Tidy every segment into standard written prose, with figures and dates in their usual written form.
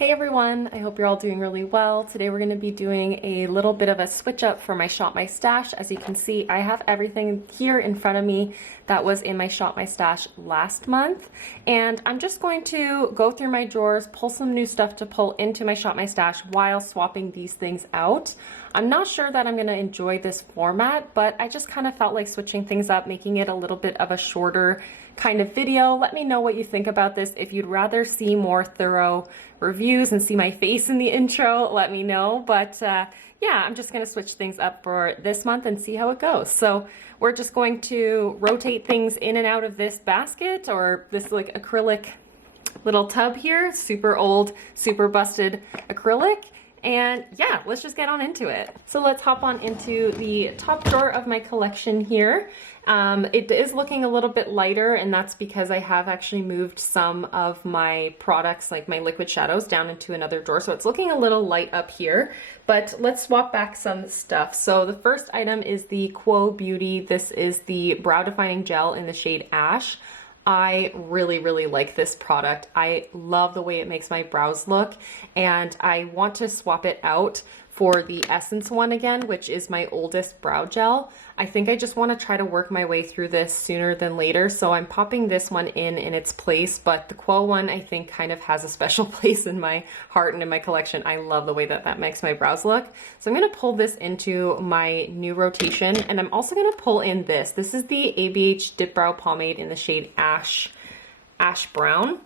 Hey everyone, I hope you're all doing really well. Today we're going to be doing a little bit of a switch up for my Shop My Stash. As you can see, I have everything here in front of me that was in my Shop My Stash last month. And I'm just going to go through my drawers, pull some new stuff to pull into my Shop My Stash while swapping these things out. I'm not sure that I'm going to enjoy this format, but I just kind of felt like switching things up, making it a little bit of a shorter kind of video. Let me know what you think about this. If you'd rather see more thorough reviews and see my face in the intro, let me know. But yeah, I'm just going to switch things up for this month and see how it goes. So we're just going to rotate things in and out of this basket or this like acrylic little tub here, super old, super busted acrylic. And yeah, let's just get on into it. So let's hop on into the top drawer of my collection here. It is looking a little bit lighter, and that's because I have actually moved some of my products, like my liquid shadows, down into another drawer. So it's looking a little light up here, but let's swap back some stuff. So the first item is the Quo Beauty. This is the brow defining gel in the shade Ash. I really like this product. I love the way it makes my brows look, and I want to swap it out for the Essence one again, which is my oldest brow gel. I think I just want to try to work my way through this sooner than later, so I'm popping this one in its place, but the Quo one I think kind of has a special place in my heart and in my collection. I love the way that that makes my brows look. So I'm going to pull this into my new rotation, and I'm also going to pull in this. This is the ABH Dip Brow Pomade in the shade Ash Brown.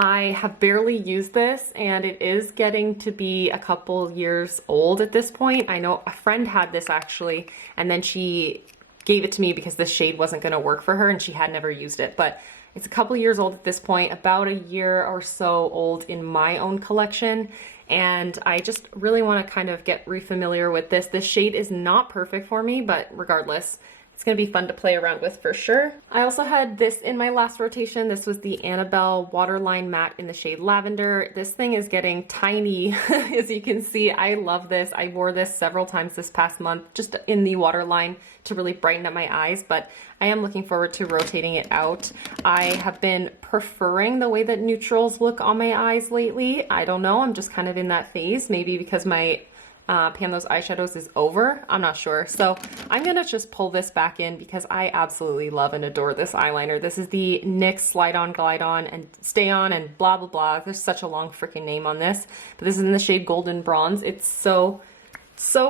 I have barely used this, and it is getting to be a couple years old at this point. I know a friend had this actually, and then she gave it to me because this shade wasn't going to work for her and she had never used it. But it's a couple years old at this point, about a year or so old in my own collection. And I just really want to kind of get refamiliar with this. This shade is not perfect for me, but regardless, it's going to be fun to play around with for sure. I also had this in my last rotation. This was the Annabelle Waterline Matte in the shade Lavender. This thing is getting tiny, as you can see. I love this. I wore this several times this past month, just in the waterline to really brighten up my eyes, but I am looking forward to rotating it out. I have been preferring the way that neutrals look on my eyes lately. I don't know, I'm just kind of in that phase, maybe because my Pan Those Eyeshadows is over. I'm not sure. So I'm gonna just pull this back in because I absolutely love and adore this eyeliner. This is the NYX Slide On, Glide On, and Stay On, and blah, blah, blah. There's such a long freaking name on this, but this is in the shade Golden Bronze. It's so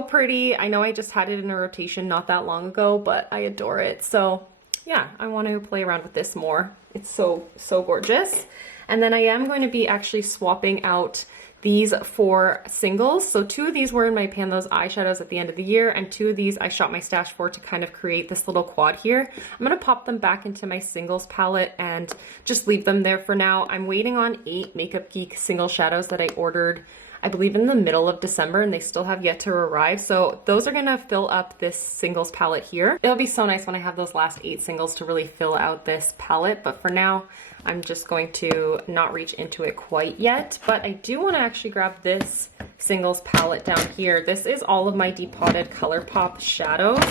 pretty. I know I just had it in a rotation not that long ago, but I adore it. So yeah, I want to play around with this more. It's so gorgeous. And then I am going to be actually swapping out these 4 singles. So 2 of these were in my Pan Those Eyeshadows at the end of the year, and 2 of these I shot my stash for to kind of create this little quad here. I'm going to pop them back into my singles palette and just leave them there for now. I'm waiting on 8 Makeup Geek single shadows that I ordered, I believe, in the middle of December, and they still have yet to arrive. So those are going to fill up this singles palette here. It'll be so nice when I have those last 8 singles to really fill out this palette, but for now I'm just going to not reach into it quite yet. But I do want to actually grab this singles palette down here. This is all of my depotted Colourpop shadows.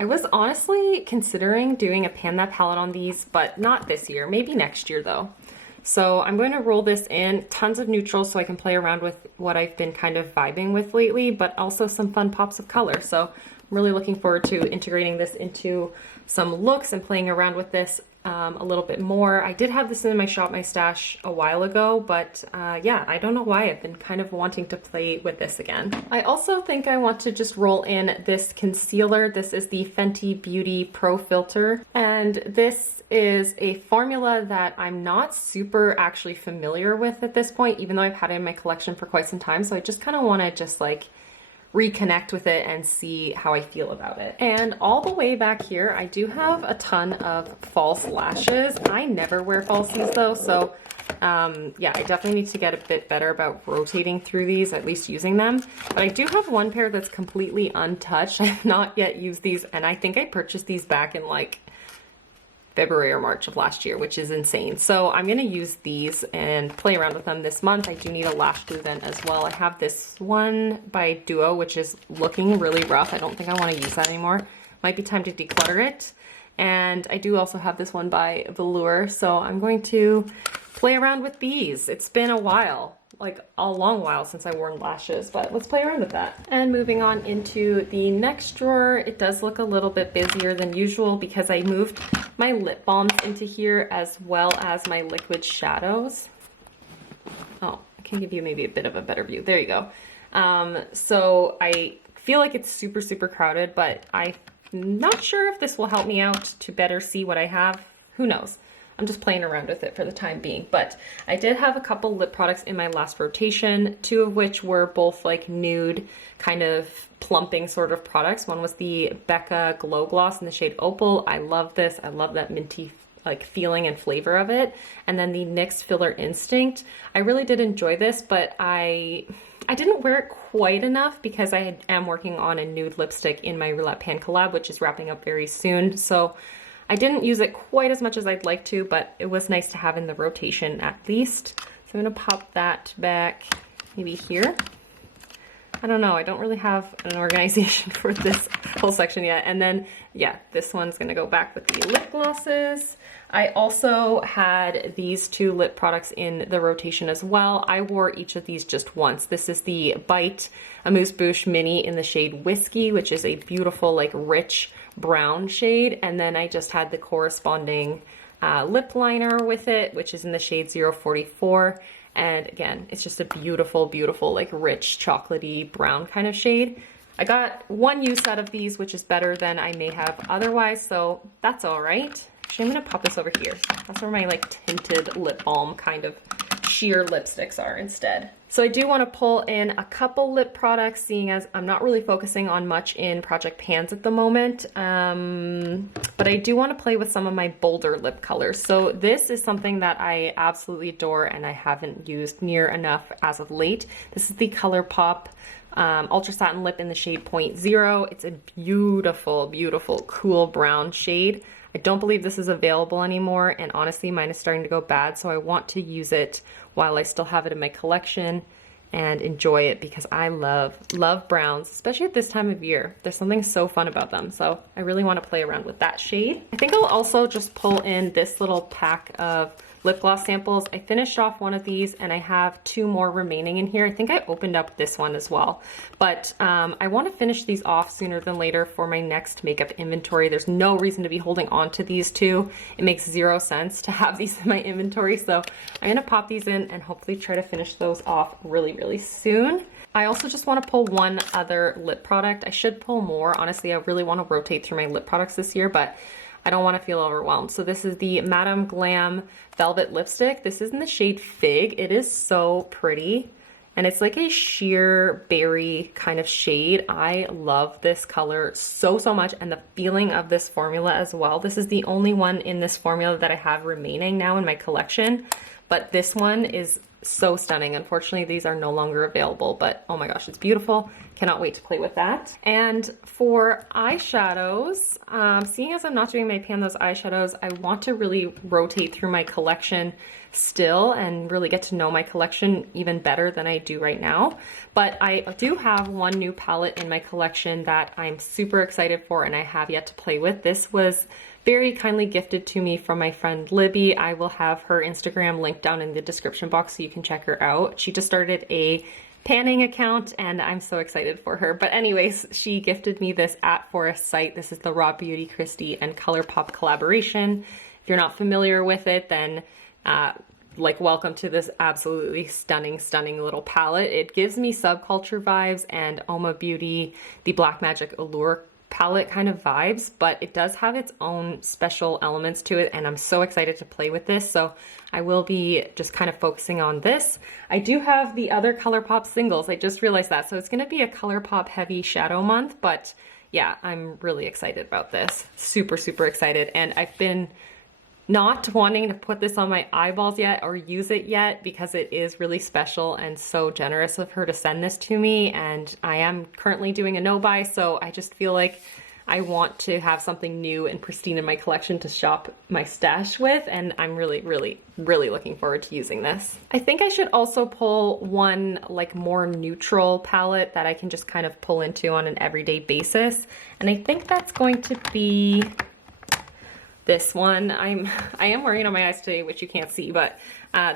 I was honestly considering doing a pan that palette on these, but not this year, maybe next year though. So I'm going to roll this in, tons of neutrals so I can play around with what I've been kind of vibing with lately, but also some fun pops of color. So I'm really looking forward to integrating this into some looks and playing around with this a little bit more. I did have this in my Shop My Stash a while ago, but yeah, I don't know why. I've been kind of wanting to play with this again. I also think I want to just roll in this concealer. This is the Fenty Beauty Pro Filt'r, and this is a formula that I'm not super actually familiar with at this point, even though I've had it in my collection for quite some time. So I just kind of want to just like reconnect with it and see how I feel about it. And all the way back here, I do have a ton of false lashes. I never wear falsies though, so yeah, I definitely need to get a bit better about rotating through these, at least using them. But I do have one pair that's completely untouched. I have not yet used these, and I think I purchased these back in like February or March of last year, which is insane. So I'm going to use these and play around with them this month. I do need a lash glue then as well. I have this one by Duo, which is looking really rough. I don't think I want to use that anymore. Might be time to declutter it. And I do also have this one by Velour. So I'm going to play around with these. It's been a while, like a long while since I wore lashes, but let's play around with that. And moving on into the next drawer, it does look a little bit busier than usual because I moved my lip balms into here as well as my liquid shadows. Oh, I can give you maybe a bit of a better view. There you go. So I feel like it's super, super crowded, but I'm not sure if this will help me out to better see what I have. Who knows? I'm just playing around with it for the time being. But I did have a couple lip products in my last rotation, two of which were both like nude kind of plumping sort of products. One was the Becca Glow Gloss in the shade Opal. I love this. I love that minty like feeling and flavor of it. And then the NYX Filt'r Instinct. I really did enjoy this, but I didn't wear it quite enough because I am working on a nude lipstick in my Roulette Pan collab, which is wrapping up very soon. So I didn't use it quite as much as I'd like to, but it was nice to have in the rotation at least. So I'm gonna pop that back maybe here. I don't know, I don't really have an organization for this whole section yet. And then, yeah, this one's gonna go back with the lip glosses. I also had these two lip products in the rotation as well. I wore each of these just once. This is the Bite Amuse Bouche Mini in the shade Whiskey, which is a beautiful, like rich brown shade. And then I just had the corresponding lip liner with it, which is in the shade 044. And again, it's just a beautiful, beautiful, like rich chocolatey brown kind of shade. I got one use out of these, which is better than I may have otherwise, so that's all right. Actually, I'm gonna pop this over here. That's where my like tinted lip balm kind of sheer lipsticks are instead. So I do want to pull in a couple lip products, seeing as I'm not really focusing on much in Project Pans at the moment, but I do want to play with some of my bolder lip colors. So this is something that I absolutely adore and I haven't used near enough as of late. This is the Colourpop Ultra Satin Lip in the shade 0.0. It's a beautiful, beautiful, cool brown shade. I don't believe this is available anymore, and honestly mine is starting to go bad, so I want to use it while I still have it in my collection and enjoy it because I love browns, especially at this time of year. There's something so fun about them, so I really want to play around with that shade. I think I'll also just pull in this little pack of lip gloss samples. I finished off one of these and I have two more remaining in here. I think I opened up this one as well, but I want to finish these off sooner than later for my next makeup inventory. There's no reason to be holding on to these two. It makes zero sense to have these in my inventory, so I'm gonna pop these in and hopefully try to finish those off really, really soon. I also just want to pull one other lip product. I should pull more. Honestly, I really want to rotate through my lip products this year, but I don't want to feel overwhelmed. So this is the Madame Glam Velvet Lipstick. This is in the shade Fig. It is so pretty. And it's like a sheer berry kind of shade. I love this color so, so much. And the feeling of this formula as well. This is the only one in this formula that I have remaining now in my collection. But this one is so stunning. Unfortunately, these are no longer available, but oh my gosh, it's beautiful. Cannot wait to play with that. And for eyeshadows, seeing as I'm not doing my Pan those eyeshadows, I want to really rotate through my collection still and really get to know my collection even better than I do right now. But I do have one new palette in my collection that I'm super excited for and I have yet to play with. This was very kindly gifted to me from my friend Libby. I will have her Instagram linked down in the description box so you can check her out. She just started a panning account and I'm so excited for her. But anyways, she gifted me this at Forest site. This is the Raw Beauty Christie and Colourpop collaboration. If you're not familiar with it, then like welcome to this absolutely stunning, stunning little palette. It gives me Subculture vibes and Oma Beauty, the Black Magic Allure palette kind of vibes, but it does have its own special elements to it and I'm so excited to play with this, so I will be just kind of focusing on this. I do have the other Colourpop singles, I just realized that, so it's going to be a Colourpop heavy shadow month, but yeah, I'm really excited about this. Super, super excited, and I've been not wanting to put this on my eyeballs yet or use it yet because it is really special and so generous of her to send this to me, and I am currently doing a no-buy, so I just feel like I want to have something new and pristine in my collection to shop my stash with, and I'm really, really, really looking forward to using this. I think I should also pull one like more neutral palette that I can just kind of pull into on an everyday basis, and I think that's going to be this one. I am wearing it on my eyes today, which you can't see, but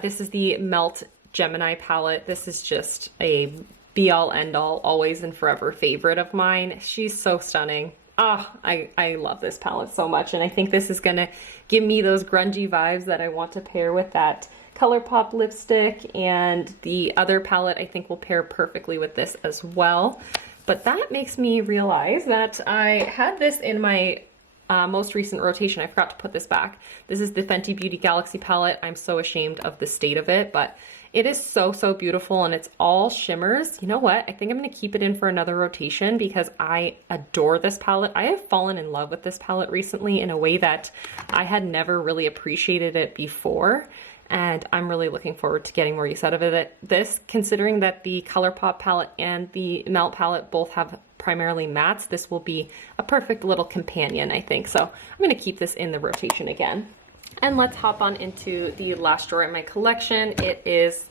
This is the Melt Gemini palette. This is just a be-all, end-all, always and forever favorite of mine. She's so stunning. Oh, I love this palette so much, and I think this is gonna give me those grungy vibes that I want to pair with that Colourpop lipstick, and the other palette I think will pair perfectly with this as well. But that makes me realize that I had this in my most recent rotation. I forgot to put this back. This is the Fenty Beauty Galaxy Palette. I'm so ashamed of the state of it, but it is so, so beautiful, and it's all shimmers. You know what? I think I'm going to keep it in for another rotation because I adore this palette. I have fallen in love with this palette recently in a way that I had never really appreciated it before, and I'm really looking forward to getting more use out of it. This, considering that the Colourpop palette and the Melt palette both have primarily mattes, this will be a perfect little companion, I think. So I'm going to keep this in the rotation again. And let's hop on into the last drawer in my collection. It is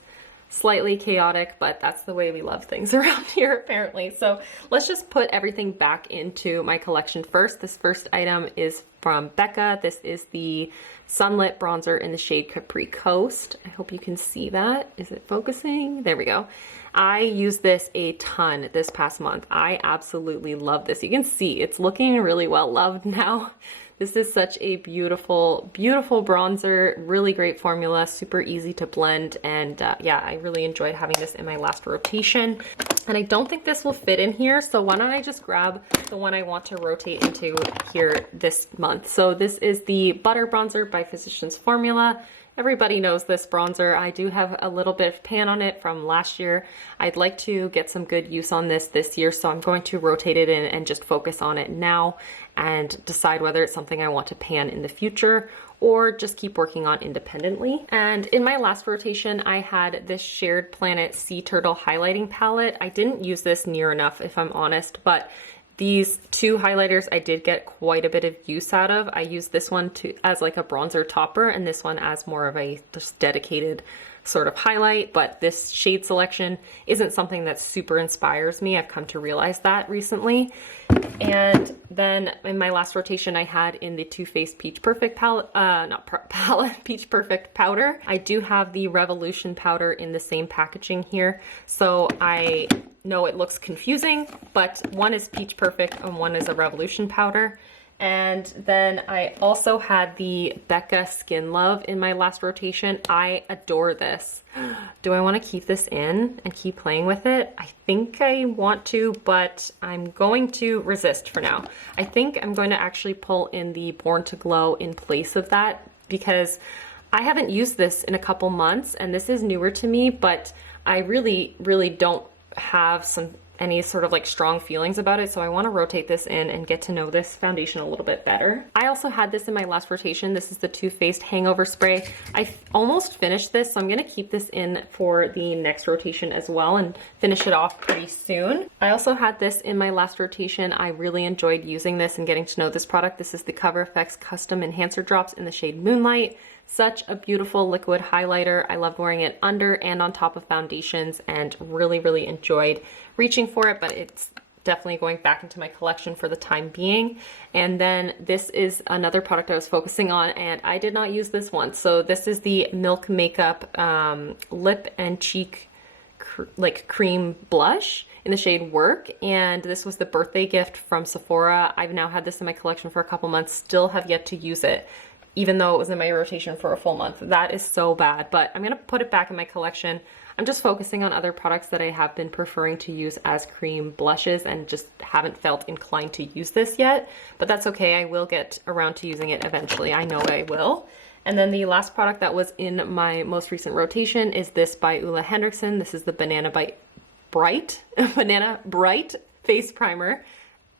slightly chaotic, but that's the way we love things around here apparently. So let's just put everything back into my collection first. This first item is from Becca. This is the Sunlit Bronzer in the shade Capri Coast. I hope you can see that. Is it focusing? There we go. I used this a ton this past month. I absolutely love this. You can see it's looking really well loved now. This is such a beautiful, beautiful bronzer, really great formula, super easy to blend, and yeah, I really enjoyed having this in my last rotation. And I don't think this will fit in here, so why don't I just grab the one I want to rotate into here this month. So this is the Butter Bronzer by Physicians Formula. Everybody knows this bronzer. I do have a little bit of pan on it from last year. I'd like to get some good use on this year, so I'm going to rotate it in and just focus on it now and decide whether it's something I want to pan in the future or just keep working on independently. And in my last rotation, I had this Shared Planet Sea Turtle highlighting palette. I didn't use this near enough, if I'm honest, but these two highlighters I did get quite a bit of use out of. I used this one as like a bronzer topper, and this one as more of a just dedicated sort of highlight, but this shade selection isn't something that super inspires me. I've come to realize that recently. And then in my last rotation, I had in the Too Faced Peach Perfect palette, Peach Perfect powder. I do have the Revolution powder in the same packaging here, so I know it looks confusing, but one is Peach Perfect and one is a Revolution powder. And then I also had the Becca Skin Love in my last rotation. I adore this. Do I want to keep this in and keep playing with it? I think I want to, but I'm going to resist for now. I think I'm going to actually pull in the Born to Glow in place of that because I haven't used this in a couple months and this is newer to me, but I really, really don't have any sort of like strong feelings about it, so I want to rotate this in and get to know this foundation a little bit better. I also had this in my last rotation. This is the Too Faced Hangover Spray. I almost finished this, so I'm going to keep this in for the next rotation as well and finish it off pretty soon. I also had this in my last rotation. I really enjoyed using this and getting to know this product. This is the Cover FX Custom Enhancer Drops in the shade Moonlight. Such a beautiful liquid highlighter. I love wearing it under and on top of foundations and really, really enjoyed reaching for it, but it's definitely going back into my collection for the time being. And then this is another product I was focusing on and I did not use this one. So this is the Milk Makeup Lip and Cheek Cream Blush in the shade Work, and this was the birthday gift from Sephora. I've now had this in my collection for a couple months, still have yet to use it, even though it was in my rotation for a full month. That is so bad, but I'm gonna put it back in my collection. I'm just focusing on other products that I have been preferring to use as cream blushes and just haven't felt inclined to use this yet, but that's okay. I will get around to using it eventually. I know I will. And then the last product that was in my most recent rotation is this by Ulla Henriksen. This is the Banana Bright Face Primer.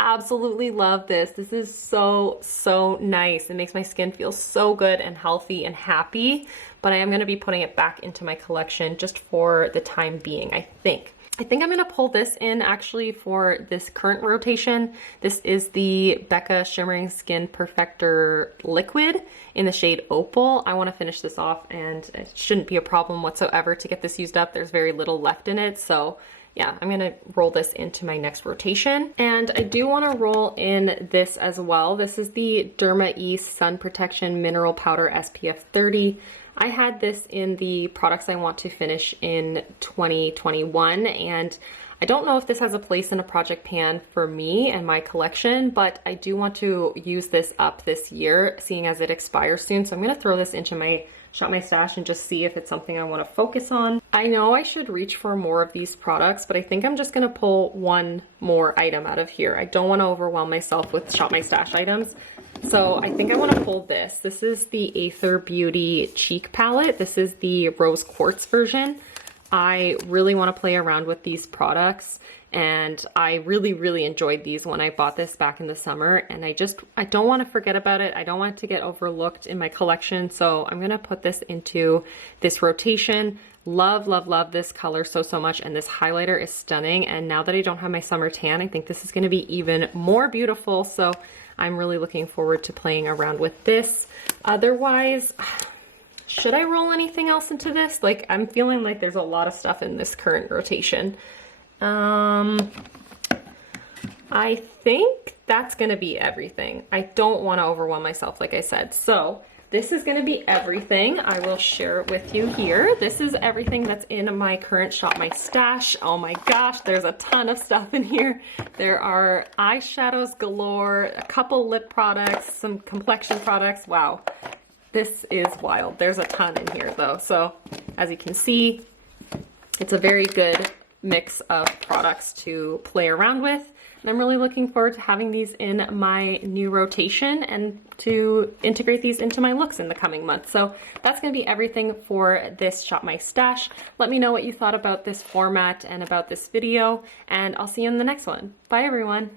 Absolutely love this. This is so nice. It makes my skin feel so good and healthy and happy, but I am going to be putting it back into my collection just for the time being, I think. I'm going to pull this in actually for this current rotation. This is the Becca Shimmering Skin Perfector Liquid in the shade Opal. I want to finish this off and it shouldn't be a problem whatsoever to get this used up. There's very little left in it, so yeah, I'm gonna roll this into my next rotation. And I do wanna roll in this as well. This is the Derma E Sun Protection Mineral Powder SPF 30. I had this in the products I want to finish in 2021, and I don't know if this has a place in a project pan for me and my collection, but I do want to use this up this year, seeing as it expires soon. So I'm gonna throw this into my Shop My Stash and just see if it's something I want to focus on. I know I should reach for more of these products, but I think I'm just gonna pull one more item out of here. I don't want to overwhelm myself with Shop My Stash items. So I think I want to pull this. This is the Fenty Beauty Cheek Palette. This is the Rose Quartz version. I really want to play around with these products, and I really enjoyed these when I bought this back in the summer, and I don't want to forget about it. I don't want it to get overlooked in my collection, so I'm going to put this into this rotation. Love this color so much, and this highlighter is stunning, and now that I don't have my summer tan, I think this is going to be even more beautiful, so I'm really looking forward to playing around with this. Otherwise, should I roll anything else into this? Like, I'm feeling like there's a lot of stuff in this current rotation. I think that's gonna be everything. I don't want to overwhelm myself, like I said. So this is gonna be everything. I will share it with you here. This is everything that's in my current Shop My Stash. Oh my gosh, there's a ton of stuff in here. There are eyeshadows galore, a couple lip products, some complexion products. Wow. This is wild. There's a ton in here though. So as you can see, it's a very good mix of products to play around with. And I'm really looking forward to having these in my new rotation and to integrate these into my looks in the coming months. So that's going to be everything for this Shop My Stash. Let me know what you thought about this format and about this video, and I'll see you in the next one. Bye everyone.